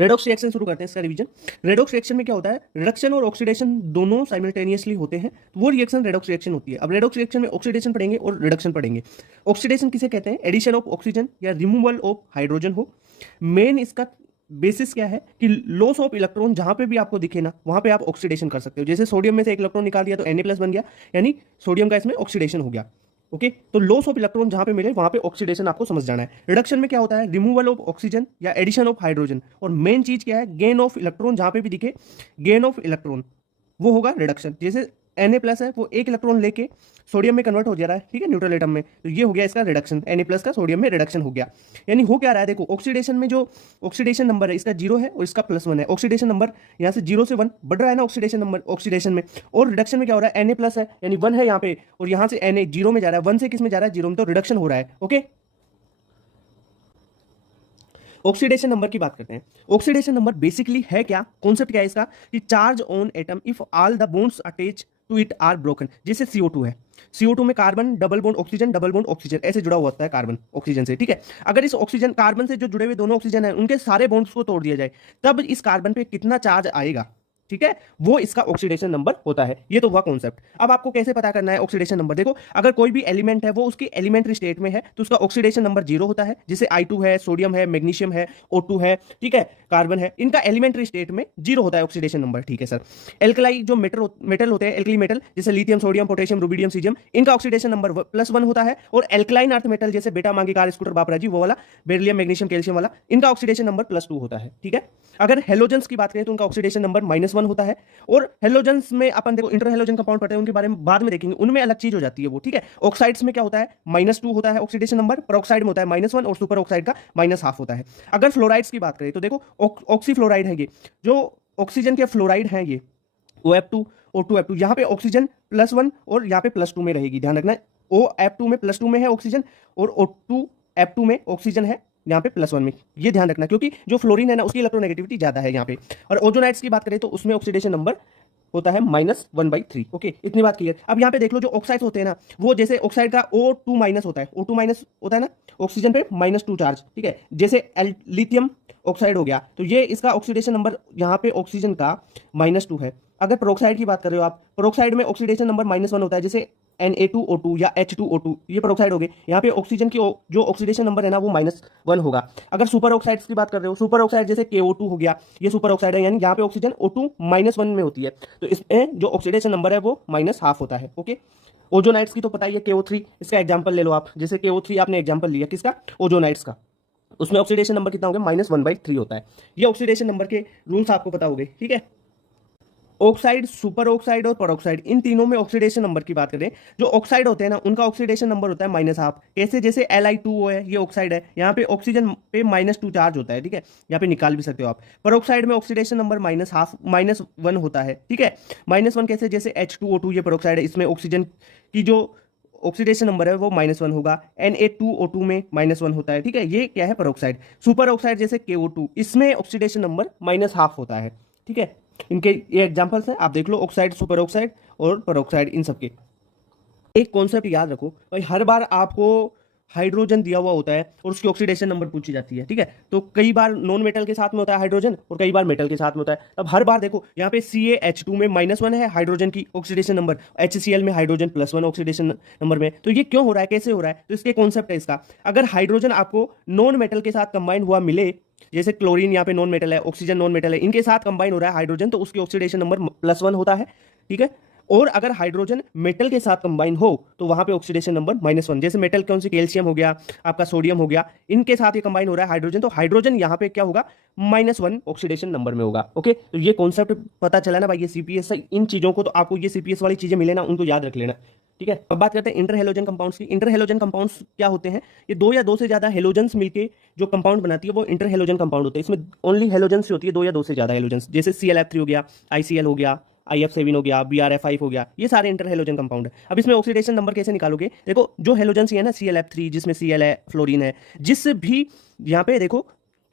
Redox reaction शुरू करते हैं इसका रिवीजन। रेडॉक्स रिएक्शन में क्या होता है, रिडक्शन और ऑक्सीडेशन दोनों साइमल्टेनियसली होते हैं, तो वो रिएक्शन रेडॉक्स रिएक्शन होती है। अब रेडॉक्स रिएक्शन में ऑक्सीडेशन पढ़ेंगे और रिडक्शन पढ़ेंगे। ऑक्सीडेशन किसे कहते हैं, एडिशन ऑफ ऑक्सीजन या रिमूवल ऑफ हाइड्रोजन हो। मेन इसका बेसिस क्या है कि लॉस ऑफ इलेक्ट्रॉन जहां पे भी आपको दिखे ना वहां पे आप ऑक्सीडेशन कर सकते हो। जैसे सोडियम में से एक इलेक्ट्रॉन निकाल दिया तो Na+ बन गया, यानी सोडियम का इसमें ऑक्सीडेशन हो गया। ओके, तो लॉस ऑफ इलेक्ट्रॉन जहां पे मिले वहां पे ऑक्सीडेशन आपको समझ जाना है। रिडक्शन में क्या होता है, रिमूवल ऑफ ऑक्सीजन या एडिशन ऑफ हाइड्रोजन। और मेन चीज क्या है, गेन ऑफ इलेक्ट्रॉन, जहां पे भी दिखे गेन ऑफ इलेक्ट्रॉन वो होगा रिडक्शन। जैसे Na+ है वो एक इलेक्ट्रॉन लेके सोडियम में कन्वर्ट हो जा रहा है, ठीक है, न्यूट्रल एटम में, तो ये हो गया इसका रिडक्शन, Na+ का सोडियम में रिडक्शन हो गया। यानी हो क्या रहा है, देखो ऑक्सीडेशन में जो ऑक्सीडेशन नंबर है इसका 0 है और इसका +1 है। ऑक्सीडेशन नंबर यहाँ से 0 से 1 बढ़ रहा है ना ऑक्सीडेशन नंबर ऑक्सीडेशन में, और रिडक्शन में क्या हो रहा है, Na+ है यानी 1 है यहाँ पे, और यहाँ से Na 0 में जा रहा है, 1 से किस में जा रहा है, 0 में, तो रिडक्शन हो रहा है। ओके, ऑक्सीडेशन नंबर की बात करते हैं। ऑक्सीडेशन नंबर बेसिकली है क्या, कॉन्सेप्ट क्या है इसका, कि charge on atom if all the bonds attach to it are broken. जैसे CO2 है, CO2 में carbon double bond oxygen, double bond oxygen ऐसे जुड़ा हुआ होता है कार्बन ऑक्सीजन से, ठीक है। अगर इस ऑक्सीजन कार्बन से जो जुड़े हुए दोनों ऑक्सीजन है उनके सारे बॉन्ड्स को तोड़ दिया जाए, तब इस कार्बन पे कितना चार्ज आएगा, ठीक है, वो इसका ऑक्सीडेशन नंबर होता है। ये तो हुआ कॉन्सेप्ट। अब आपको कैसे पता करना है ऑक्सीडेशन नंबर, देखो अगर कोई भी एलिमेंट है वो उसकी एलिमेंट्री स्टेट में है तो उसका ऑक्सीडेशन नंबर 0 होता है। जैसे I2 है, सोडियम है, मैग्नीशियम है, O2 है, ठीक है, कार्बन है, इनका एलिमेंट्री स्टेट में 0 होता है ऑक्सीडेशन नंबर, ठीक है सर। एल्कलाई जो मेटल होते हैं, एल्कली मेटल जैसे lithium, sodium, potassium, rubidium, caesium, इनका ऑक्सीडेशन नंबर +1 होता है। और एल्कलाइन अर्थ मेटल जैसे बेटा मांगी कार स्कूटर बापरा जी वो वाला, बेरिलियम, मैग्नीशियम, कैल्शियम वाला, इनका ऑक्सीडेशन नंबर +2 होता है, ठीक है। अगर हेलोजेंस की बात करें तो उनका ऑक्सीडेशन नंबर -1 होता है। और हेलोजेंस में अपन देखो इंटर हेलोजन कंपाउंड पढ़ते हैं, उनके बारे में बाद में देखेंगे, उनमें अलग चीज हो जाती है वो, ठीक है। ऑक्साइड्स में क्या होता है, -2 होता है ऑक्सीडेशन नंबर, पेरोक्साइड में होता है -1 और सुपर ऑक्साइड का -1/2 होता है। अगर फ्लोराइड्स की बात करें तो देखो ऑक्सीफ्लोराइड है, ये जो ऑक्सीजन के फ्लोराइड हैं, ये OF2 O2F2, यहाँ पे ऑक्सीजन +1 और यहाँ पे +2 में रहेगी, ध्यान रखना। OF2 में +2 में है ऑक्सीजन और O2F2 में ऑक्सीजन है यहाँ पे +1 में, ये ध्यान रखना, क्योंकि जो फ्लोरीन है ना उसकी इलेक्ट्रोनेगेटिविटी ज्यादा है यहाँ पे। और ओजोनाइड्स की बात करें तो उसमें ऑक्सीडेशन नंबर होता है -1/3। ओके, इतनी बात क्लियर। अब यहाँ पे देख लो जो ऑक्साइड्स होते हैं ना, वो जैसे ऑक्साइड का O2- होता है, O2- होता है ना ऑक्सीजन पे -2 चार्ज, ठीक है। जैसे लिथियम ऑक्साइड हो गया तो ये इसका ऑक्सीडेशन नंबर यहाँ पे ऑक्सीजन का -2 है। अगर पेरोक्साइड की बात कर रहे हो आप, पेरोक्साइड में ऑक्सीडेशन नंबर -1 होता है, जैसे Na2O2 या H2O2, ये पेरोक्साइड हो गए, यहाँ पे ऑक्सीजन की जो ऑक्सीडेशन नंबर है ना वो -1 होगा। अगर सुपर ऑक्साइड्स की बात कर रहे हो, सुपर ऑक्साइड जैसे KO2 हो गया, ये सुपर ऑक्साइड है, यानी यहाँ पे ऑक्सीजन O2- में होती है, तो इसमें जो ऑक्सीडेशन नंबर है वो -1/2 होता है। ओके, ओजोनाइट्स की तो पता ही है, KO3, इसका एग्जाम्पल ले लो आप, जैसे KO3 आपने एग्जाम्पल लिया किसका, ओजोनाइट्स का, उसमें ऑक्सीडेशन नंबर कितना हो गया, -1/3 होता है। ये ऑक्सीडेशन नंबर के रूल्स आपको पता हो गए, ठीक है। ऑक्साइड, सुपर ऑक्साइड और पेरोक्साइड, इन तीनों में ऑक्सीडेशन नंबर की बात करें, जो ऑक्साइड होते हैं ना उनका ऑक्सीडेशन नंबर होता है -1/2। कैसे, जैसे Li2O है, ये ऑक्साइड है, यहाँ पे ऑक्सीजन पे -2 चार्ज होता है, ठीक है, यहाँ पे निकाल भी सकते हो आप। पेरोक्साइड में ऑक्सीडेशन नंबर -1 होता है, ठीक है। -1 कैसे, जैसे H2O2, ये पेरोक्साइड है, इसमें ऑक्सीजन की जो ऑक्सीडेशन नंबर है वो -1 होगा। Na2O2 में -1 होता है, ठीक है, ये क्या है, पेरोक्साइड। सुपर ऑक्साइड जैसे KO2, इसमें ऑक्सीडेशन नंबर -1/2 होता है, ठीक है। इनके ये एग्जांपल्स हैं, आप देख लो, ऑक्साइड, सुपर ऑक्साइड और पेरोक्साइड, इन सबके। एक कॉन्सेप्ट याद रखो भाई, हर बार आपको हाइड्रोजन दिया हुआ होता है और उसकी ऑक्सीडेशन नंबर पूछी जाती है, ठीक है। तो कई बार नॉन मेटल के साथ में होता है हाइड्रोजन और कई बार मेटल के साथ में होता है। अब हर बार देखो यहाँ पे CaH2 में -1 है हाइड्रोजन की ऑक्सीडेशन नंबर, HCl में हाइड्रोजन +1 ऑक्सीडेशन नंबर में। तो ये क्यों हो रहा है, कैसे हो रहा है, तो इसके कॉन्सेप्ट है इसका। अगर हाइड्रोजन आपको नॉन मेटल के साथ कंबाइन हुआ मिले, जैसे क्लोरीन यहाँ पे नॉन मेटल है, ऑक्सीजन नॉन मेटल है, इनके साथ कंबाइन हो रहा है हाइड्रोजन, तो उसकी ऑक्सीडेशन नंबर +1 होता है, ठीक है। और अगर हाइड्रोजन मेटल के साथ कंबाइन हो तो वहां पे ऑक्सीडेशन नंबर -1। जैसे मेटल कौन सी, कैल्शियम हो गया, आपका सोडियम हो गया, इनके साथ ये कंबाइन हो रहा है हाइड्रोजन, तो हाइड्रोजन यहाँ पे क्या होगा, -1 ऑक्सीडेशन नंबर में होगा। ओके, तो ये कॉन्सेप्ट पता चला ना भाई, ये CPS, इन चीजों को तो आपको ये CPS वाली चीजें मिले ना उनको याद रख लेना, ठीक है। अब बात करते हैं इंटर हेलोजन कंपाउंड्स की। इंटर हेलोजन कंपाउंड्स क्या होते हैं, ये 2 या 2 से ज्यादा हेलोजन्स मिलके जो कंपाउंड बनाती है वो इंटर हेलोजन कंपाउंड होते हैं। इसमें ओनली हेलोजन्स होती है, 2 या 2 से ज्यादा हेलोजन्स, जैसे ClF3 हो गया, ICl हो गया, IF7 हो गया, BrF5 हो गया, ये सारे इंटर हेलोजन कंपाउंड है। अब इसमें ऑक्सीडेशन नंबर कैसे निकालोगे, देखो जो हेलोजन्स है ना, ClF3 जिसमें Cl है, फ्लोरीन है, जिस भी यहाँ पे देखो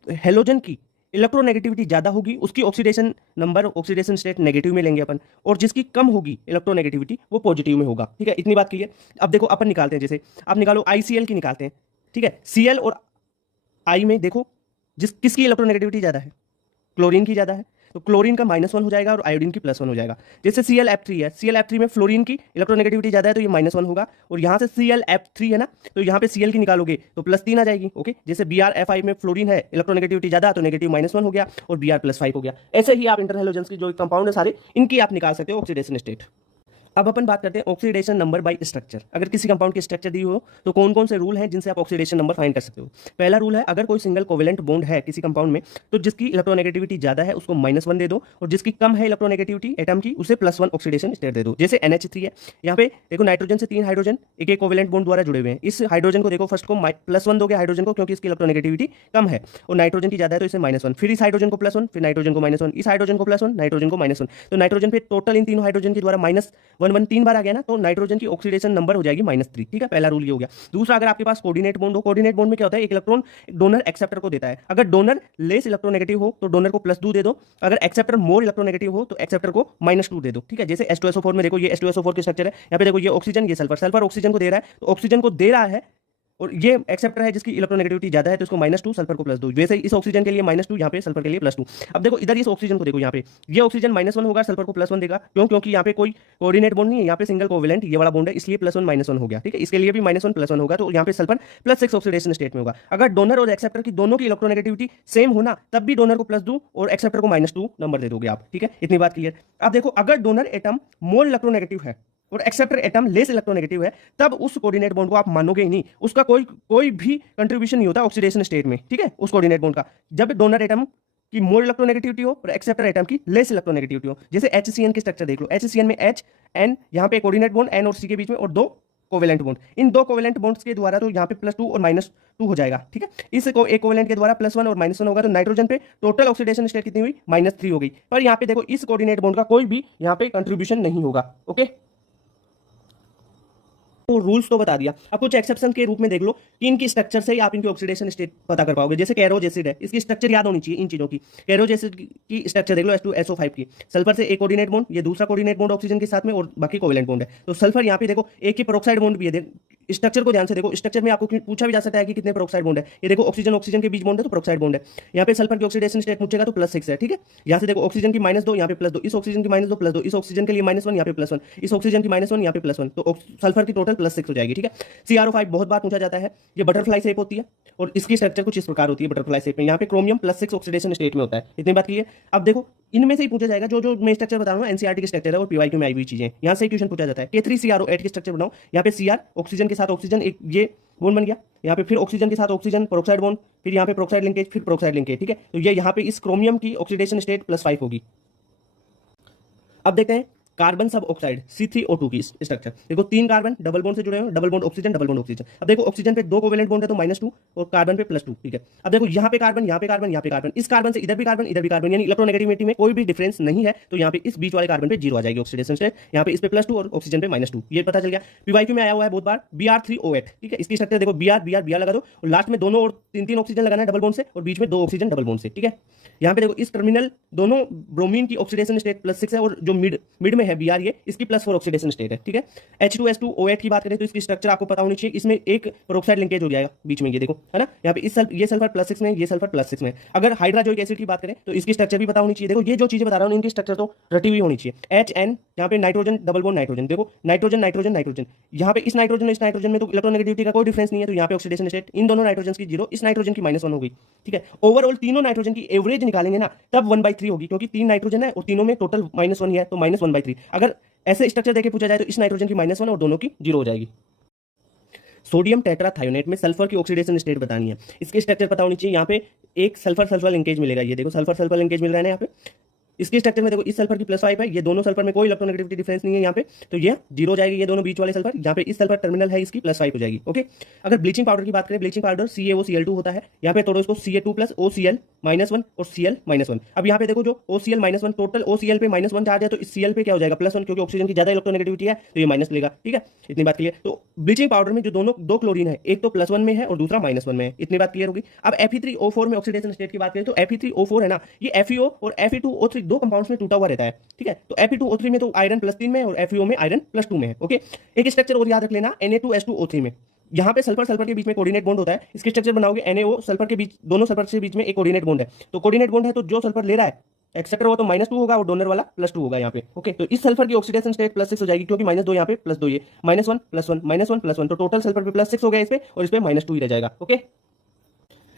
हेलोजन की इलेक्ट्रोनेगेटिविटी ज्यादा होगी उसकी oxidation number, oxidation state negative में लेंगे अपन, और जिसकी कम होगी इलेक्ट्रोनेगेटिविटी वो पॉजिटिव में होगा, ठीक है। इतनी बात क्लियर। अब देखो अपन निकालते हैं, जैसे आप निकालो ICl की निकालते हैं, ठीक है। Cl और I में देखो जिस किसकी इलेक्ट्रोनेगेटिविटी ज्यादा है, क्लोरीन की ज़्यादा है, तो क्लोरीन का -1 हो जाएगा और आयोडीन की +1 हो जाएगा। जैसे ClF3 है, ClF3 में फ्लोरीन की इलेक्ट्रोनेगेटिविटी ज़्यादा है तो ये -1 होगा, और यहाँ से ClF3 है ना, तो यहाँ पे Cl की निकालोगे तो +3 आ जाएगी। ओके, जैसे BrF5 में फ्लोरीन है, इलेक्ट्रोनेगेटिविटी ज़्यादा तो नेगेटिव -1 हो गया और Br+5 हो गया। ऐसे ही आप इंटरहैलोजेंस की जो कंपाउंड है सारे, इनकी आप निकाल सकते हो ऑक्सीडेशन स्टेट। अब अपन बात करते हैं ऑक्सीडेशन नंबर बाय स्ट्रक्चर। अगर किसी कंपाउंड की स्ट्रक्चर दी हो तो कौन कौन से रूल हैं जिनसे आप ऑक्सीडेशन नंबर फाइंड कर सकते हो। पहला रूल है, अगर कोई सिंगल कोवेलेंट बॉन्ड है किसी कंपाउंड में तो जिसकी इलेक्ट्रोनेगेटिविटी ज्यादा है उसको -1 दे दो, और जिसकी कम है इलेक्ट्रोनेगेटिविटी एटम की उसे +1 ऑक्सीडेशन स्टेट दे दो। जैसे NH3 है, यहाँ पे देखो नाइट्रोजन से 3 हाइड्रोजन एक एक कोवेलेंट बॉन्ड द्वारा जुड़े हुए हैं। इस हाइड्रोजन को देखो फर्स्ट को +1 दोगे हाइड्रोजन को, क्योंकि इसकी इलेक्ट्रोनेगेटिविटी कम है, और नाइट्रोजन की ज्यादा है तो इसे -1, फिर इस हाइड्रोजन को +1, फिर नाइट्रोजन को -1, इस हाइड्रोजन को +1, नाइट्रोजन को -1, तो नाइट्रोजन पे टोटल इन तीनों हाइड्रोजन के द्वारा -1 3 बार आ गया ना, तो नाइट्रोजन की ऑक्सीडेशन नंबर हो जाएगी -3। ठीक है, पहला रूल ये हो गया। दूसरा, अगर आपके पास कोऑर्डिनेट बॉन्ड हो, कोऑर्डिनेट बॉन्ड में क्या होता है, एक इलेक्ट्रॉन डोनर एक्सेप्टर को देता है। अगर डोनर लेस इलेक्ट्रोनेगेटिव हो तो डोनर को +2 दे दो, अगर एक्सेप्टर मोर इलेक्ट्रोनेगेटिव हो तो एक्सेप्टर को -2 दे दो। ठीक है, जैसे H2SO4 में देखो, ये H2SO4 की स्ट्रक्चर है, यहाँ पे देखो ये ऑक्सीजन, ये सल्फर, सल्फर ऑक्सीजन को दे रहा है, तो ऑक्सीजन को दे रहा है, और ये एक्सेप्टर है जिसकी इलेक्ट्रोनेगेटिविटी ज्यादा है तो इसको -2, सल्फर को +2। वैसे इस ऑक्सीजन के लिए -2, यहाँ पे सल्फर के लिए +2। अब देखो इधर इस ऑक्सीजन को देखो, यहाँ पे ये ऑक्सीजन -1 होगा, सल्फर को +1 देगा, क्यों, क्योंकि यहाँ पे कोई कोऑर्डिनेट बॉन्ड नहीं है, यहाँ पे सिंगल कोवेलेंट ये वाला बॉन्ड है, इसलिए +1 -1 हो गया। ठीक है, इसके लिए भी -1 +1 होगा, तो यहाँ पे सल्फर +6 ऑक्सीडेशन स्टेट में होगा। अगर डोनर और एक्सेप्टर की दोनों की इलेक्ट्रोनेगेटिविटी सेम होना, तब भी डोनर को +2 और एक्सेप्टर को -2 नंबर दे दोगे आप। ठीक है, इतनी बात क्लियर। अब देखो, अगर डोनर एटम मोर इलेक्ट्रोनेगेटिव है और एक्सेप्टर एटम लेस इलेक्ट्रोनेगेटिव है, तब उस कोऑर्डिनेट बॉन्ड को आप मानोगे ही नहीं, उसका कोई भी कंट्रीब्यूशन नहीं होता ऑक्सीडेशन स्टेट में। ठीक है, उस कोऑर्डिनेट बॉन्ड का, जब डोनर एटम की मोर इलेक्ट्रोनेगेटिविटी हो और एक्सेप्टर एटम की लेस इलेक्ट्रोनेगेटिविटी हो। जैसे HCN की स्ट्रक्चर देख लो, HCN में H N, यहाँ पे कोऑर्डिनेट बॉन्ड N और C के बीच में, और 2 कोवेलेंट बॉन्ड, इन 2 कोवेलेंट बॉन्ड्स के द्वारा तो यहाँ पे +2 और -2 हो जाएगा। ठीक है, इस एक कोवेलेंट के द्वारा +1 और -1 होगा, तो नाइट्रोजन पे टोटल ऑक्सीडेशन स्टेट कितनी हुई, -3 हो गई। पर यहाँ पे देखो, इस कोऑर्डिनेट बॉन्ड का कोई भी यहाँ पे कंट्रीब्यूशन नहीं होगा। ओके, तो रूल्स तो बता दिया। अब कुछ एक्सेप्शन के रूप में देख लो कि इनकी स्ट्रक्चर से ही आप इनकी ऑक्सीडेशन स्टेट पता कर पाओगे। जैसे कैरोज एसिड है, इसकी स्ट्रक्चर याद होनी चाहिए इन चीजों की। कैरोज एसिड की स्ट्रक्चर देख लो, H2SO5 की, सल्फर से एक कोऑर्डिनेट बॉन्ड, ये दूसरा कोऑर्डिनेट बॉन्ड ऑक्सीजन के साथ में, और बाकी कोवेलेंट बॉन्ड है। तो सल्फर यहाँ पे देखो एक ही पेरोक्साइड बॉन्ड भी है। स्ट्रक्चर को ध्यान से देखो, स्ट्रक्चर में आपको पूछा भी जा सकता है कि कितने पेरोक्साइड बॉन्ड है। ये देखो ऑक्सीजन ऑक्सीजन के बीच बॉन्ड है तो पेरोक्साइड बॉन्ड है। यहाँ पे सल्फर की ऑक्सीडेशन स्टेट पूछेगा तो +6 है। ठीक है, यहाँ से देखो ऑक्सीजन की -2, यहाँ पे +2, इस ऑक्सीजन की -2 +2, इस ऑक्सीजन के लिए -1, यहाँ पे +1, इस ऑक्सीजन की -1, यहाँ पे +1, तो सल्फर की टोटल +6 हो जाएगी। ठीक है, CrO5 बहुत बार पूछा जाता है, ये बटरफ्लाई शेप होती है और इसकी स्ट्रक्चर कुछ इस प्रकार होती है बटरफ्लाई शेप में। यहाँ पे क्रोमियम +6 ऑक्सीडेशन स्टेट में होता है। इतनी बात क्लियर। अब देखो, इनमें से ही पूछा जाएगा, जो मैं स्ट्रक्चर बता रहा हूँ NCERT की स्ट्रक्चर है और PYQ में आई हुई चीजें, यहाँ से क्वेश्चन पूछा जाता है। K3CrO8 की स्ट्रक्चर बनाओ, यहाँ पे Cr ऑक्सीजन के साथ ऑक्सीजन, एक ये बॉन्ड बन गया, यहाँ पे फिर ऑक्सीजन के साथ ऑक्सीजन पेरोक्साइड बॉन्ड, फिर यहाँ पे पेरोक्साइड लिंकेज, फिर पेरोक्साइड लिंकेज। ठीक है, तो ये यहाँ पे इस क्रोमियम की ऑक्सीडेशन स्टेट +5 होगी। अब देखते हैं कार्बन सब ऑक्साइड C3O2 की स्ट्रक्चर। देखो 3 कार्बन डबल बॉन्ड से जुड़े हुए, double bond oxygen, double bond oxygen. अब देखो ऑक्सीजन पे 2 कोवेलेंट बॉन्ड है तो -2, और कार्बन पे +2। ठीक है, अब देखो यहाँ पे कार्बन, यहाँ पे कार्बन, यहाँ पे कार्बन, इस कार्बन से इधर भी कार्बन, इधर भी कार्बन, यानी इलेक्ट्रोनेगेटिविटी में कोई भी डिफरेंस नहीं है, तो यहाँ पे इस बीच वाले कार्बन पे 0 आ जाएगी ऑक्सीडेशन स्टेट। यहाँ पे इस पे +2 और ऑक्सीजन पे -2, ये पता चल गया। PYQ में आया हुआ है बहुत बार Br3O8। ठीक है, इसकी स्ट्रक्चर देखो, Br लगा दो, और लास्ट में दोनों और 3 ऑक्सीजन लगाना है डबल बॉन्ड से, और बीच में 2 ऑक्सीजन डबल बॉन्ड से। ठीक है, यहाँ पे देखो इस टर्मिनल दोनों ब्रोमीन की ऑक्सीडेशन स्टेट +6 है, और जो मिड में है Br, ये इसकी +4 ऑक्सीडेशन स्टेट है। ठीक है, H2S2O8 की बात करें तो इसकी स्ट्रक्चर आपको पता होनी चाहिए, इसमें एक पेरोक्साइड लिंकेज हो जाएगा बीच में, ये देखो है ना, यहाँ पे ये सल्फर +6 में, ये सल्फर +6 में। अगर हाइड्रोजोइक एसिड की बात करें तो इसकी स्ट्रक्चर भी पता होनी चाहिए। देखो ये जो चीजें बता रहा हूँ इनकी स्ट्रक्चर तो रटी हुई होनी चाहिए। HN, यहाँ पे नाइट्रोजन डबल बॉन्ड नाइट्रोजन, देखो नाइट्रोजन नाइट्रोजन नाइट्रोजन, यहाँ पे इस नाइट्रोजन में तो इलेक्ट्रोनेगेटिविटी का कोई डिफरेंस नहीं है, तो यहाँ पे ऑक्सीडेशन स्टेट इन दोनों नाइट्रोजन की 0, इस नाइट्रोजन की -1 हो गई। ठीक है, ओवरऑल तीनों नाइट्रोजन की एवरेज निकालेंगे ना, तब 1/3 होगी, क्योंकि 3 नाइट्रोजन है और तीनों में टोटल -1 ही है, तो -1/3। अगर ऐसे स्ट्रक्चर देके पूछा जाए तो इस नाइट्रोजन की -1 और दोनों की 0 हो जाएगी। सोडियम टेट्राथायोनेट में सल्फर की ऑक्सीडेशन स्टेट बतानी है, इसकी स्ट्रक्चर पता होनी चाहिए। यहाँ पे एक सल्फर लिंकेज मिलेगा, ये देखो सल्फर लिंकेज मिल रहा है ना यहाँ पे। इसकी स्ट्रक्चर में देखो, इस सल्फर की +5 है, ये दोनों सल्फर में कोई इलेक्ट्रोनेगेटिविटी डिफरेंस नहीं है यहाँ पे, तो ये 0 हो जाएगी। ये दोनों बीच वाले सल्फर, यहाँ पे इस सल्फर टर्मिनल है, इसकी +5 हो जाएगी। ओके, अगर ब्लीचिंग पाउडर की बात करें, ब्लीचिंग पाउडर CaOCl2 होता है, यहाँ पे तोड़ो इसको Ca2 + OCl -1 और Cl -1। अब यहाँ पे देखो जो OCl -1, टोटल OCl पे -1 चार्ज है, तो इस Cl पे क्या हो जाएगा +1, क्योंकि ऑक्सीजन की ज्यादा इलेक्ट्रोनेगेटिविटी है तो ये माइनस लेगा। ठीक है, इतनी बात क्लियर। तो ब्लीचिंग पाउडर में जो दोनों 2 क्लोरीन है, एक तो +1 में है और दूसरा -1 में है, इतनी बात क्लियर होगी। अब Fe3O4 में ऑक्सीडेशन स्टेट की बात करें तो Fe3O4 है ना, ये FeO और Fe2O3 दो कंपाउंड्स में टूटा हुआ रहता है। ठीक है, तो Fe2O3 में तो आयरन +3 में और FeO में आयरन +2 में है। ओके, एक स्ट्रक्चर और याद रख लेना, Na2H2O3 में यहाँ पे सल्फर सल्फर के बीच में कोऑर्डिनेट बॉन्ड होता है, इसके स्ट्रक्चर बनाओगे NaO सल्फर के बीच, दोनों सल्फर के बीच में एक कोऑर्डिनेट बॉन्ड है, तो कोऑर्डिनेट बॉन्ड है तो जो सल्फर ले रहा है एक्सेप्टर हुआ तो -2 होगा और डोनर वाला +2 होगा यहाँ पे। ओके, तो इस सल्फर की ऑक्सीडेशन स्टेट +6 हो जाएगी, क्योंकि -2 यहाँ पे +2 ये -1 +1 -1 +1, तो टोटल सल्फर पे +6 हो गया इस पे, और इस पे -2 ही रह जाएगा। ओके,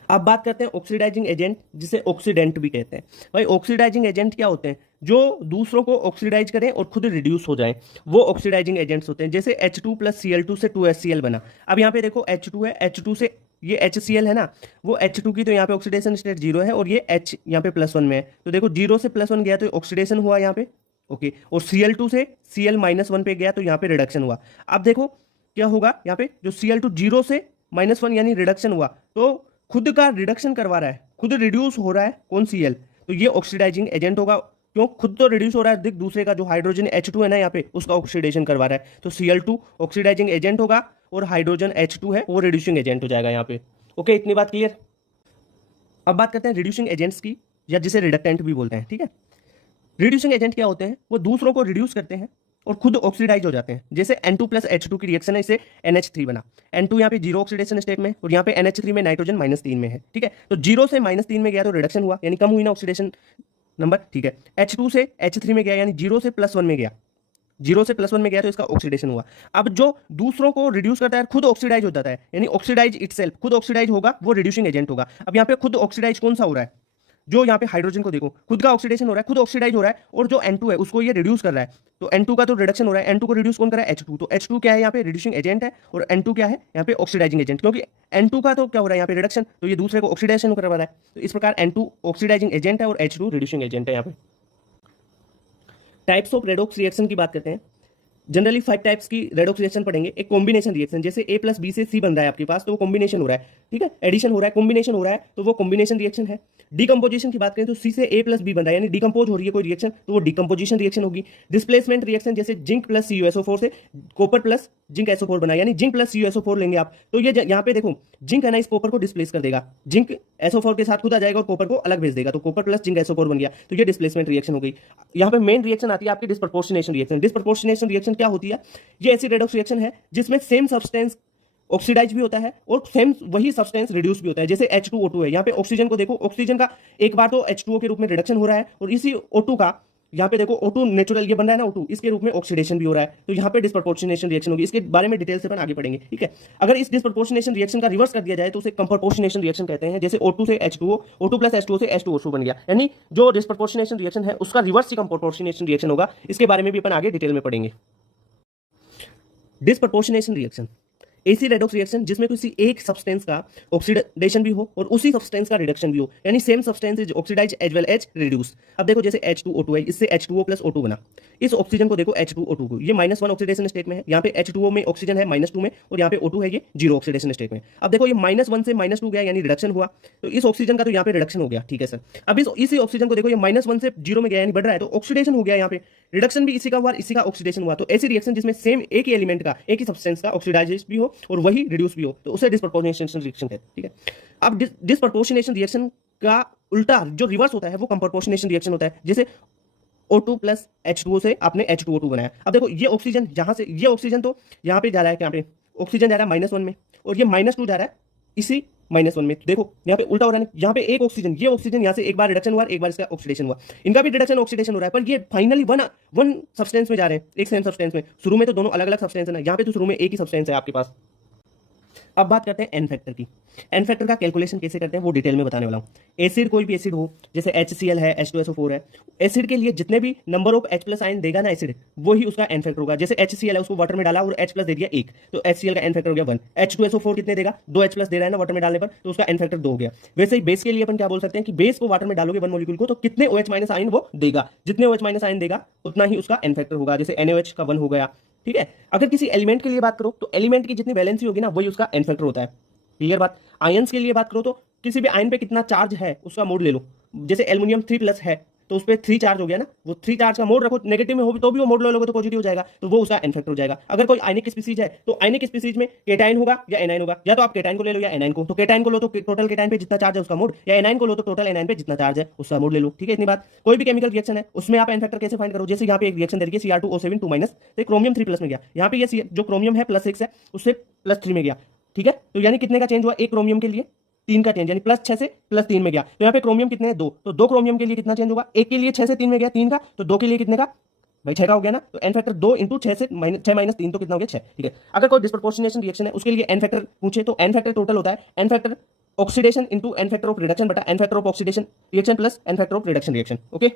अब बात करते हैं ऑक्सीडाइजिंग एजेंट, जिसे ऑक्सीडेंट भी कहते हैं। भाई ऑक्सीडाइजिंग एजेंट क्या होते हैं? जो दूसरों को ऑक्सीडाइज करें और खुद रिड्यूस हो जाए, वो ऑक्सीडाइजिंग एजेंट्स होते हैं। जैसे H2 + Cl2 से 2HCl बना। अब यहाँ पे देखो H2 है, H2 से ये HCl है ना, वो H2 की तो यहाँ पे ऑक्सीडेशन स्टेट 0 है, और ये H यहाँ पे +1 में है, तो देखो 0 से +1 गया तो ऑक्सीडेशन हुआ यहाँ पे। ओके, और Cl2 से Cl-1 पे गया तो यहाँ पे रिडक्शन हुआ। अब देखो क्या होगा यहाँ पे, जो Cl2 0 से -1 यानी रिडक्शन हुआ, तो खुद का रिडक्शन करवा रहा है, खुद रिड्यूस हो रहा है कौन? Cl, तो ये ऑक्सीडाइजिंग एजेंट होगा। क्यों? खुद तो रिड्यूस हो रहा है, दूसरे का जो हाइड्रोजन H2 है ना यहाँ पे, उसका ऑक्सीडेशन करवा रहा है, तो Cl2 ऑक्सीडाइजिंग एजेंट होगा और हाइड्रोजन H2 है वो रिड्यूसिंग एजेंट हो जाएगा यहाँ पे। ओके, इतनी बात क्लियर। अब बात करते हैं रिड्यूसिंग एजेंट्स की, या जिसे रिडक्टेंट भी बोलते हैं। ठीक है, रिड्यूसिंग एजेंट क्या होते हैं? वो दूसरों को रिड्यूस करते हैं और खुद ऑक्सीडाइज हो जाते हैं। जैसे N2 + H2 की रिएक्शन है, इससे NH3 बना। N2 यहाँ पे 0 ऑक्सीडेशन स्टेट में, और यहाँ पे NH3 में नाइट्रोजन -3 में है। ठीक है, तो 0 से -3 में गया तो रिडक्शन हुआ, यानी कम हुई ना ऑक्सीडेशन नंबर। ठीक है, H2 से H3 में गया, यानी 0 से +1 में गया, 0 से +1 में गया तो इसका ऑक्सीडेशन हुआ। अब जो दूसरों को रिड्यूस करता है खुद ऑक्सीडाइज हो जाता है, यानी ऑक्सीडाइज इटसेल्फ, खुद ऑक्सीडाइज होगा, वो रिड्यूसिंग एजेंट होगा। अब यहाँ पे खुद ऑक्सीडाइज कौन सा हो रहा है? जो यहाँ पे हाइड्रोजन को देखो, खुद का ऑक्सीडेशन हो रहा है, खुद ऑक्सीडाइज हो रहा है, और जो N2 है उसको ये रिड्यूस कर रहा है, तो N2 का तो रिडक्शन हो रहा है। N2 को रिड्यूस कौन कर रहा है? H2, तो H2 क्या है यहाँ पे? रिड्यूसिंग एजेंट है, और N2 क्या है यहाँ पे? ऑक्सीडाइजिंग एजेंट, क्योंकि N2 का तो क्या हो रहा है यहाँ पे? रिडक्शन, तो ये दूसरे को ऑक्सीडेशन करवा रहा है, तो इस प्रकार N2 ऑक्सीडाइजिंग एजेंट है और H2 रिड्यूसिंग एजेंट है यहाँ पे। टाइप्स ऑफ रेडॉक्स रिएक्शन की बात करते हैं। जनरली 5 टाइप्स की रेडॉक्स रिएक्शन पढ़ेंगे। एक कॉम्बिनेशन रिएक्शन, जैसे A + B से C बन रहा है आपके पास, तो वो कॉम्बिनेशन हो रहा है। ठीक है, एडिशन हो रहा है, कॉम्बिनेशन हो रहा है, तो वो कॉम्बिनेशन रिएक्शन है। डिकम्पोजिशन की बात करें तो C से A + B बन रहा है, यानी डिकम्पोज हो रही है कोई रिएक्शन, तो वो डिकम्पोजिशन रिएक्शन होगी। डिस्प्लेसमेंट रिएक्शन, जैसे जिंक + CuSO4 से कॉपर + जिंक SO4 बना, यानी जिंक + CuSO4 लेंगे आप, तो ये यहाँ पे देखो जिंक है ना, इस कॉपर को डिस्प्लेस कर देगा, जिंक SO4 के साथ खुद आ जाएगा और कॉपर को अलग भेज देगा, तो कॉपर + जिंक SO4 बन गया, तो ये डिस्प्लेसमेंट रिएक्शन हो गई। यहाँ पे मेन रिएक्शन आती है आपकी डिस्प्रपोर्शनेशन रिएक्शन। डिस्प्रपोर्शनेशन रिएक्शन क्या होती है? ये ऐसी रेडॉक्स रिएक्शन है जिसमें सेम सब्सटेंस ऑक्सीडाइज भी होता है और सेम वही सब्सटेंस रिड्यूस भी होता है। जैसे H2O2 है, यहाँ पे ऑक्सीजन को देखो, ऑक्सीजन का एक बार तो H2O के रूप में रिडक्शन हो रहा है, और इसी O2 का यहाँ पे देखो O2 नेचुरल ये बन रहा है ना O2, इसके रूप में ऑक्सीडेशन भी हो रहा है, तो यहाँ पे डिस्प्रपोर्शनेशन रिएक्शन होगी। इसके बारे में डिटेल से अपन आगे पढ़ेंगे। ठीक है, अगर इस डिस्प्रपोर्शनेशन रिएक्शन का रिवर्स कर दिया जाए तो उसे कंप्रपोर्शनेशन रिएक्शन कहते हैं। जैसे O2 से H2O, O2 + H2O से H2O2 बन गया, यानी जो डिस्प्रपोर्शनेशन रिएक्शन है उसका रिवर्स ही कंप्रपोर्शनेशन रिएक्शन होगा। इसके बारे में भी अपन आगे डिटेल में पढ़ेंगे। डिस्प्रपोर्शनेशन रिएक्शन ऐसी रेडॉक्स रिएक्शन जिसमें किसी एक सब्सटेंस का ऑक्सीडेशन भी हो और उसी सब्सटेंस का रिडक्शन भी हो, यानी same substance is oxidise as well as reduce. अब देखो जैसे H2O2 है, इससे H2O + O2 बना। इस ऑक्सीजन को देखो H2O2 को, ये -1 ऑक्सीडेशन स्टेट में है, यहाँ पे H2O में ऑक्सीजन है -2 में, और यहाँ पे O2 है ये 0 ऑक्सीडेशन स्टेट में। अब देखो ये -1 से -2 गया, यानी रिडक्शन हुआ, तो इस ऑक्सीजन का तो यहाँ पे रिडक्शन हो गया। ठीक है सर, अब इसी ऑक्सीजन को देखो, ये -1 से 0 में गया, यानी बढ़ रहा है, तो ऑक्सीडेशन हो गया, यहाँ पे रिडक्शन भी इसी का हुआ, इसी का ऑक्सीडेशन हुआ। तो ऐसी रिएक्शन जिसमें सेम एक ही एलिमेंट का, एक ही सब्सटेंस का ऑक्सीडाइज भी हो और वही रिड्यूस भी हो, तो उसे डिस्प्रपोर्शनेशन रिएक्शन कहते हैं। ठीक है, अब डिस्प्रपोर्शनेशन रिएक्शन का उल्टा जो रिवर्स होता है वो कंप्रपोर्शनेशन रिएक्शन होता है। जैसे O2 + H2O से आपने H2O2 बनाया। अब देखो ये ऑक्सीजन यहाँ से, ये ऑक्सीजन तो यहाँ पे जा रहा है, यहाँ पे ऑक्सीजन जा रहा है -1 में, और ये -2 जा रहा है इसी -1 में। देखो यहाँ पे उल्टा हो रहा है, यहाँ पे एक ऑक्सीजन, ये ऑक्सीजन यहाँ से एक बार रिडक्शन हुआ, एक बार इसका ऑक्सीडेशन हुआ, इनका भी रिडक्शन ऑक्सीडेशन हो रहा है, पर ये फाइनली वन सब्सटेंस में जा रहे हैं, एक सेम सब्सटेंस में। शुरू में तो दोनों अलग अलग सब्सटेंस है ना, यहाँ पे तो शुरू में एक ही सब्सटेंस है आपके पास। अब बात करते हैं एन फैक्टर की। एन फैक्टर का कैलकुलेशन कैसे करते हैं वो डिटेल में बताने वाला हूँ। एसिड, कोई भी एसिड हो, जैसे HCl है, H2SO4 है, एसिड के लिए जितने भी नंबर ऑफ H+ आयन देगा ना एसिड, वही उसका एन फैक्टर होगा। जैसे HCl है, उसको वाटर में डाला और H+ दे दिया 1, तो HCl का एन फैक्टर हो गया 1। H2SO4 कितने देगा? 2 H+ दे रहा है ना वाटर में डालने पर, तो उसका एन फैक्टर 2 हो गया। वैसे ही बेस के लिए अपन क्या बोल सकते हैं कि बेस को वाटर में डालोगे 1 मॉलिक्यूल को, तो कितने OH- आयन वो देगा, जितने OH- आयन देगा उतना ही उसका एन फैक्टर होगा। जैसे NaOH का 1 हो गया। ठीक है, अगर किसी एलिमेंट के लिए बात करो तो एलिमेंट की जितनी वैलेंसी होगी ना वही उसका एन फैक्टर होता है। क्लियर बात। आयंस के लिए बात करो तो किसी भी आयन पे कितना चार्ज है उसका मोड ले लो। जैसे एल्युमिनियम 3+ है तो उस पर 3 चार्ज हो गया ना, वो 3 चार्ज का मोड रखो, नेगेटिव में हो तो भी वो मोड ले लोगे तो पॉजिटिव हो जाएगा, तो वो उसका एन फैक्टर हो जाएगा। अगर कोई आयनिक स्पीसीज है तो आयनिक स्पीसीज में केटाइन होगा या एनाइन होगा, या तो आप केटाइन को ले लो या एनाइन को। तो केटाइन को लो तो टोटल केटाइन पे जितना चार्ज है उसका मोड, या एनाइन को लो तो टोटल एनाइन पे जितना चार्ज है उसका मोड ले लो। ठीक है, इतनी बात। कोई भी केमिकल रिएक्शन है उसमें आप एन फैक्टर कैसे फाइंड करो? जैसे यहाँ पे एक रिएक्शन देखिए Cr2O7 2- तो क्रोमियम 3+ में गया, यहाँ पे ये जो क्रोमियम है +6 है उससे +3 में गया, ठीक है, तो यानी कितने का चेंज हुआ, एक क्रोमियम के लिए 3 का चेंज, यानी +6 से +3 में गया। तो यहाँ पे क्रोमियम कितने हैं, 2, तो 2 क्रोमियम के लिए कितना चेंज होगा, एक के लिए 6 से 3 में गया 3 का, तो 2 के लिए कितने का भाई 6 का हो गया ना। तो एन फैक्टर 2 इंटू 6 से -6 माइनस 3 तो कितना हो गया 6। ठीक है, अगर कोई डिस्प्रोपोर्शनेशन रिएक्शन है उसके लिए एन फैक्टर पूछे तो एन फैक्टर टोटल होता है n factor oxidation into N factor of reduction बटा n factor of oxidation reaction plus n factor of reduction reaction. Okay,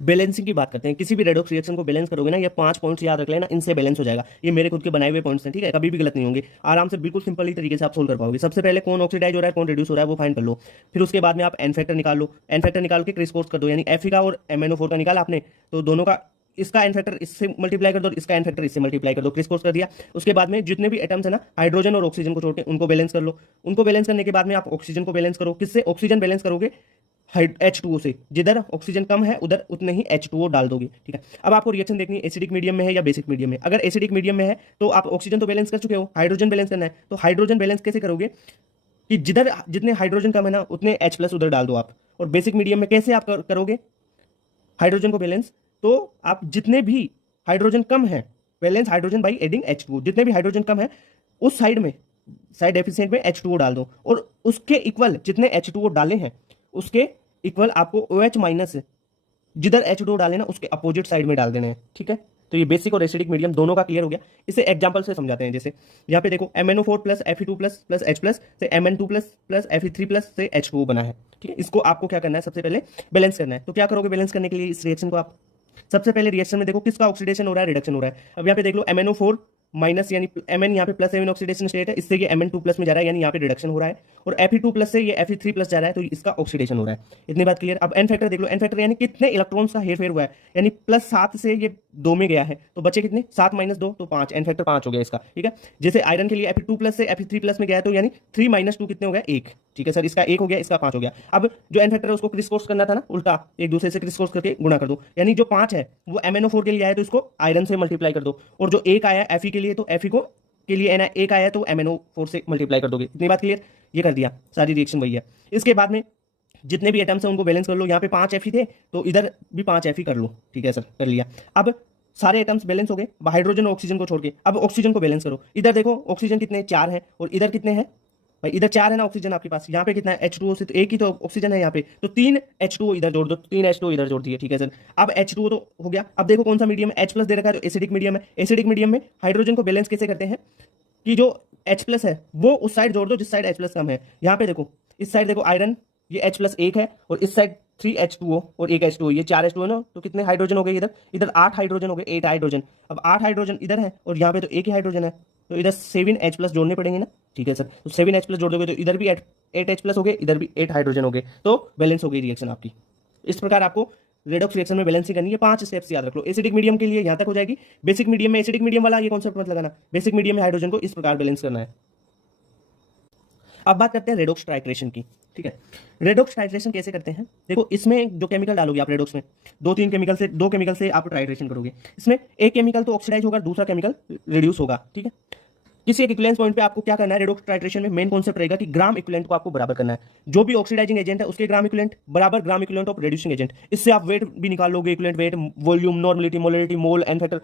balancing की बात करते हैं। किसी भी रेडॉक्स रिएक्शन को बैलेंस करोगे ना, ये 5 पॉइंट्स याद रख लेना, इनसे बैलेंस हो जाएगा। ये मेरे खुद के बनाए हुए पॉइंट्स हैं, ठीक है, कभी भी गलत नहीं होंगे, आराम से बिल्कुल सिंपल ही तरीके से आप सोल्व कर पाओगे। सबसे पहले कौन ऑक्सीडाइज हो रहा है कौन रिड्यूस हो रहा है वो फाइंड कर लो, फिर उसके बाद में आप एन फैक्टर निकाल लो, एन फैक्टर निकाल के क्रिस क्रॉस कर दो, यानी एफ का और MnO4 का निकाला आपने, तो दोनों का इसका एन फैक्टर इससे मल्टीप्लाई कर दो, इसका एन फैक्टर इससे मल्टीप्लाई कर दो, क्रिस क्रॉस कर दिया। उसके बाद में जितने भी एटम्स है ना हाइड्रोजन और ऑक्सीजन को छोड़ के उनको बैलेंस कर लो। उनको बैलेंस करने के बाद में आप ऑक्सीजन को बैलेंस करो, किससे, ऑक्सीजन बैलेंस करोगे H2O से, जिधर ऑक्सीजन कम है उधर उतने ही H2O डाल दोगे। ठीक है, अब आपको रिएक्शन देखनी है एसिडिक मीडियम में है या बेसिक मीडियम में। अगर एसिडिक मीडियम में है तो आप ऑक्सीजन तो बैलेंस कर चुके हो, हाइड्रोजन बैलेंस करना है, तो हाइड्रोजन बैलेंस कैसे करोगे कि जिधर जितने हाइड्रोजन कम है ना उतने H+ उधर डाल दो आप। और बेसिक मीडियम में कैसे आप करोगे हाइड्रोजन को बैलेंस, तो आप जितने भी हाइड्रोजन कम है, balance hydrogen by adding H2O, जितने भी हाइड्रोजन कम है उस साइड में, साइड एफिशिएंट में H2O डाल दो, और उसके इक्वल जितने H2O डाले हैं उसके इक्वल आपको OH माइनस जिधर H2O डाले ना उसके अपोजिट साइड में डाल देने हैं। ठीक है, तो ये बेसिक और एसिडिक मीडियम दोनों का क्लियर हो गया। इसे एग्जांपल से समझाते हैं, जैसे यहाँ पे देखो MnO4 plus Fe2 plus H+ से Mn2 प्लस Fe3 प्लस से H2O बना है। ठीक है, इसको आपको क्या करना है, सबसे पहले बैलेंस करना है। तो क्या करोगे बैलेंस करने के लिए इस रिएक्शन को, आप सबसे पहले रिएक्शन में देखो किसका ऑक्सीडेशन हो रहा है, रिडक्शन हो रहा है। अब यहाँ पे देख लो MnO4 माइनस यानी Mn यहाँ पे +7 ऑक्सीडेशन स्टेट है, इससे ये Mn2 प्लस में जा रहा है, यानी यहाँ पे रिडक्शन हो रहा है, और Fe2 प्लस से ये Fe3 प्लस जा रहा है, तो इसका ऑक्सीडेशन हो रहा है। इतनी बात क्लियर। अब एन फैक्टर देख लो, एन फैक्टर यानी कितने इलेक्ट्रॉन्स का हेरफेर हुआ है, यानी +7 से ये 2 में गया है, तो बचे कितने 7 - 2 तो 5, एन फैक्टर 5 हो गया इसका। ठीक है, जैसे आयरन के लिए Fe2 प्लस से Fe3 प्लस में गया है, तो यानी 3 - 2 कितने हो गया 1। ठीक है सर, इसका 1 हो गया, इसका 5 हो गया। अब जो एन फैक्टर है उसको क्रिस क्रॉस करना था ना, उल्टा एक दूसरे से क्रिस क्रॉस करके गुणा कर दो, यानी जो 5 है वो MnO4 के लिए आया तो इसको आयरन से मल्टीप्लाई कर दो, और जो 1 आया Fe के लिए तो Fe को के लिए ना 1 आया तो MnO4 से मल्टीप्लाई कर दोगे। इतनी बात क्लियर, ये कर दिया, सारी रिएक्शन वही है। इसके बाद में जितने भी एटम्स हैं उनको बैलेंस कर लो, यहाँ पे 5 Fe थे तो इधर भी 5 Fe कर लो। ठीक है सर, कर लिया। अब सारे एटम्स बैलेंस हो गए हाइड्रोजन और ऑक्सीजन को छोड़ के। अब ऑक्सीजन को बैलेंस करो, इधर देखो ऑक्सीजन कितने 4 है और इधर कितने हैं भाई, इधर 4 है ना ऑक्सीजन आपके पास, यहाँ पे कितना है H2O से, तो एक ही तो ऑक्सीजन है यहाँ पे, तो 3 H2O इधर जोड़ दो, 3 H2O इधर जोड़ दिए। ठीक है सर, अब H2O तो हो गया। अब देखो कौन सा मीडियम है, H+ दे रखा है तो एसिडिक मीडियम है। एसिडिक मीडियम में हाइड्रोजन को बैलेंस कैसे करते हैं कि जो H+ है वो उस साइड जोड़ दो जिस साइड H+ कम है। यहाँ पे देखो इस साइड देखो आयरन ये H+ 1 है और इस साइड 3 H2O और 1 H2O, ये 4 H2O ना, तो कितने हाइड्रोजन हो गए इधर, इधर 8 हाइड्रोजन हो गए, 8 हाइड्रोजन। अब 8 हाइड्रोजन इधर है और यहाँ पे तो एक ही हाइड्रोजन है, तो इधर 7 H+ जोड़ने पड़ेंगे ना। ठीक है सर, तो 7 H+ जोड़ दोगे तो इधर भी 8 H+ हो गए, इधर भी 8 हाइड्रोजन हो गए, तो बैलेंस हो गई रिएक्शन आपकी। इस प्रकार आपको रेडॉक्स रिएक्शन में बैलेंसिंग करनी है, 5 स्टेप्स याद रख लो। एसिडिक मीडियम के लिए यहाँ तक हो जाएगी, बेसिक मीडियम में एसिडिक मीडियम वाला ये कॉन्सेप्ट मत लगाना, बेसिक मीडियम में हाइड्रोजन को इस प्रकार बैलेंस करना है। अब बात करते हैं रेडॉक्स टाइट्रेशन की। ठीक है, रेडॉक्स टाइट्रेशन कैसे करते हैं, देखो इसमें जो केमिकल डालोगे आप रेडॉक्स में, 2 केमिकल से आप टाइट्रेशन करोगे। इसमें एक केमिकल तो ऑक्सीडाइज होगा, दूसरा केमिकल रिड्यूस होगा। ठीक है, किसी एक इक्विवेलेंस पॉइंट पे आपको क्या करना है, रेडॉक्स टाइट्रेशन में मेन कॉन्सेप्ट रहेगा कि ग्राम इक्विवेलेंट को आपको बराबर करना है। जो भी ऑक्सीडाइजिंग एजेंट है उसके ग्राम इक्विवेलेंट बराबर gram equivalent of reducing agent. इससे आप वेट भी निकाल लोगे, equivalent weight, volume, normality, molarity, mole, n factor,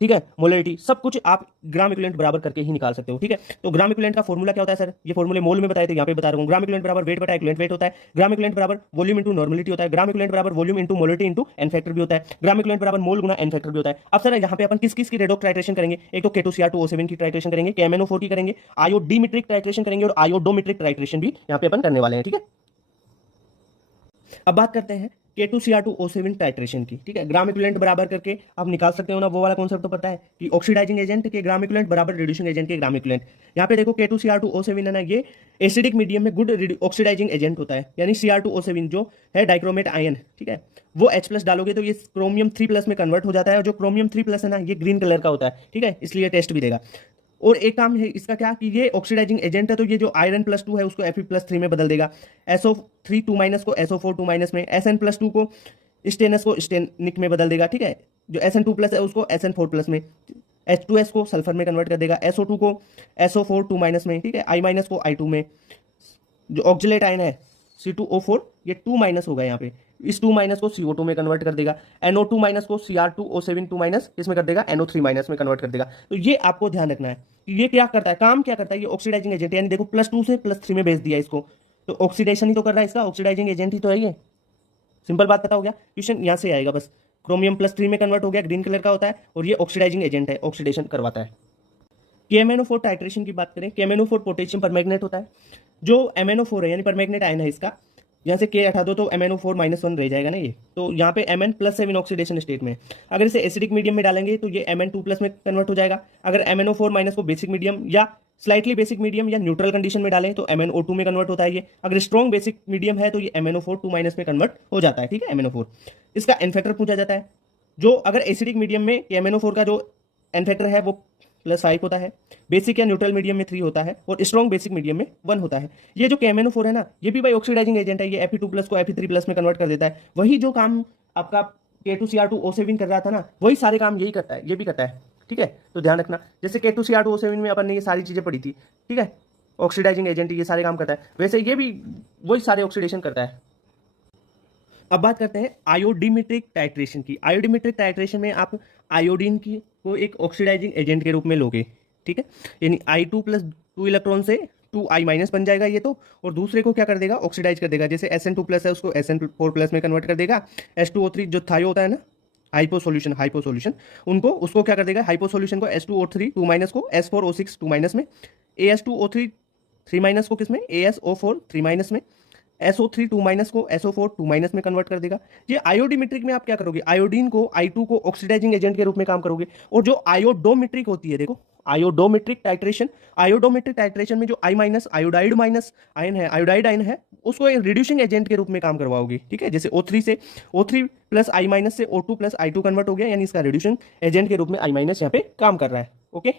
ठीक है, मोलरिटी, सब कुछ आप ग्राम इक्विवेलेंट बराबर करके ही निकाल सकते हो। ठीक है, तो ग्राम इक्विवेलेंट का फॉर्मूला क्या होता है सर, ये फॉर्मूले मोल में बताए थे, यहाँ पे बता रहा हूँ। ग्राम इक्विवेलेंट बराबर वेट बटा इक्विवेलेंट वेट होता है, ग्राम इक्विवेलेंट बराबर वॉल्यूम इंटू नॉर्मलिटी होता है, ग्राम इक्विवेलेंट बराबर volume into molarity into N factor भी होता है, ग्राम इक्विवेलेंट बराबर मोल गुना एन फैक्टर भी होता है। अब सर यहाँ पे अपन किस किस की रेडॉक्स टाइट्रेशन करेंगे, एक तो K2Cr2O7 की टाइट्रेशन करेंगे, KMnO4 की करेंगे, आयोडीमेट्रिक टाइट्रेशन करेंगे और आयोडोमेट्रिक टाइट्रेशन भी यहां पे अपन करने वाले हैं। ठीक है, अब बात करते हैं K2Cr2O7 टाइट्रेशन की। ठीक है, ग्राम इक्विवेलेंट बराबर करके आप निकाल सकते हो ना, वो वाला कॉन्सेप्ट तो पता है कि ऑक्सीडाइजिंग एजेंट के ग्राम इक्विवेलेंट बराबर रिड्यूसिंग एजेंट के ग्राम इक्विवेलेंट। यहाँ पे देखो K2Cr2O7 है ना, ये एसिडिक मीडियम में गुड ऑक्सीडाइजिंग एजेंट होता है, यानी Cr2O7 जो है डाइक्रोमेट आयन। ठीक है, वो H+ डालोगे तो ये क्रोमियम 3+ में कन्वर्ट हो जाता है, और जो क्रोमियम 3+ है ना ये ग्रीन कलर का होता है। ठीक है, इसलिए टेस्ट भी देगा। और एक काम है इसका क्या कि ये ऑक्सीडाइजिंग एजेंट है, तो ये जो आयरन +2 है उसको Fe+3 में बदल देगा, SO3 2- को SO4 2- में, SN+2 को स्टेनस को स्टेनिक में बदल देगा। ठीक है, जो SN2+ है उसको SN4+ में, H2S को सल्फर में कन्वर्ट कर देगा, SO2 को SO4 2- में, ठीक है, I- को I2 में। जो ऑक्जिलेट आयन है C2O4, ये 2 माइनस होगा यहाँ पे, इस 2 माइनस को CO2 में कन्वर्ट कर देगा, NO2 माइनस को Cr2O7 2 माइनस इसमें कर देगा, NO3 माइनस में कन्वर्ट कर देगा। तो ये आपको ध्यान रखना है कि ये क्या करता है, काम क्या करता है, ये ऑक्सीडाइजिंग एजेंट है, यानी देखो +2 से +3 में भेज दिया इसको, तो ऑक्सीडेशन ही तो कर रहा है, इसका ऑक्सीडाइजिंग एजेंट ही तो है ये। सिंपल बात पता हो गया, क्वेश्चन यहाँ से आएगा बस। क्रोमियम +3 में कन्वर्ट हो गया, ग्रीन कलर का होता है, और ये ऑक्सीडाइजिंग एजेंट है, ऑक्सीडेशन करवाता है। KMnO4 टाइट्रेशन की बात करें, KMnO4 पोटेशियम परमैग्नेट होता है। जो MnO4 है यानी परमैग्नेट आयन है इसका, यहाँ से K हटा दो तो MnO4-1 रह जाएगा ना ये, तो यहाँ पे Mn+7 ऑक्सीडेशन स्टेट में। अगर इसे एसिडिक मीडियम में डालेंगे तो ये Mn2+ में कन्वर्ट हो जाएगा। अगर MnO4- को बेसिक मीडियम या स्लाइटली बेसिक मीडियम या न्यूट्रल कंडीशन में डालें तो MnO2 में कन्वर्ट होता है ये। अगर स्ट्रॉन्ग बेसिक मीडियम है तो ये MnO4 में कन्वर्ट हो जाता है, ठीक है। MnO4 इसका एन फैक्टर पूछा जाता है। जो अगर एसिडिक मीडियम में MnO4 का जो एन फैक्टर है वो +5 होता है, बेसिक या न्यूट्रल मीडियम में 3 होता है, और स्ट्रॉन्ग बेसिक मीडियम में 1 होता है। ये जो KMnO4 है ना, ये भी भाई ऑक्सीडाइजिंग एजेंट है, ये Fe2+ को Fe3+ में कन्वर्ट कर देता है। वही जो काम आपका K2Cr2O7 कर रहा था ना, वही सारे काम यही करता है, ये भी करता है, ठीक है। तो ध्यान रखना, जैसे K2Cr2O7 में अपन ने ये सारी चीजें पढ़ी थी, ठीक है, ऑक्सीडाइजिंग एजेंट ये सारे काम करता है, वैसे ये भी वही सारे ऑक्सीडेशन करता है। अब बात करते हैं आयोडीमेट्रिक टाइट्रेशन की। आयोडीमेट्रिक टाइट्रेशन में आप आयोडीन की को एक ऑक्सीडाइजिंग एजेंट के रूप में लोगे, ठीक है, यानी I2+2 इलेक्ट्रॉन से 2I- बन जाएगा ये तो, और दूसरे को क्या कर देगा, ऑक्सीडाइज कर देगा। जैसे SN2+ है उसको SN4+ में कन्वर्ट कर देगा। H2O3 जो थायो होता है ना, हाइपो सॉल्यूशन उनको उसको क्या कर देगा, हाइपो सॉल्यूशन को H2O3 2- को S4O6 2- में, AS2O3 3- को किसमें, ASO4 3- में, SO3 2- को SO4 2- में कन्वर्ट कर देगा। ये आयोडीमेट्रिक में आप क्या करोगे, आयोडीन को I2 को ऑक्सीडाइजिंग एजेंट के रूप में काम करोगे। और जो आयोडोमेट्रिक होती है, देखो आयोडोमेट्रिक टाइट्रेशन में जो I- आयोडाइड माइनस आयन है, आयोडाइड आयन है, उसको एक रिड्यूसिंग एजेंट के रूप में काम करवाओगे, ठीक है। जैसे O3 से O3+ I- से O2+ I2 कन्वर्ट हो गया, यानी इसका रिड्यूसिंग एजेंट के रूप में I- यहाँ पे काम कर रहा है, ओके।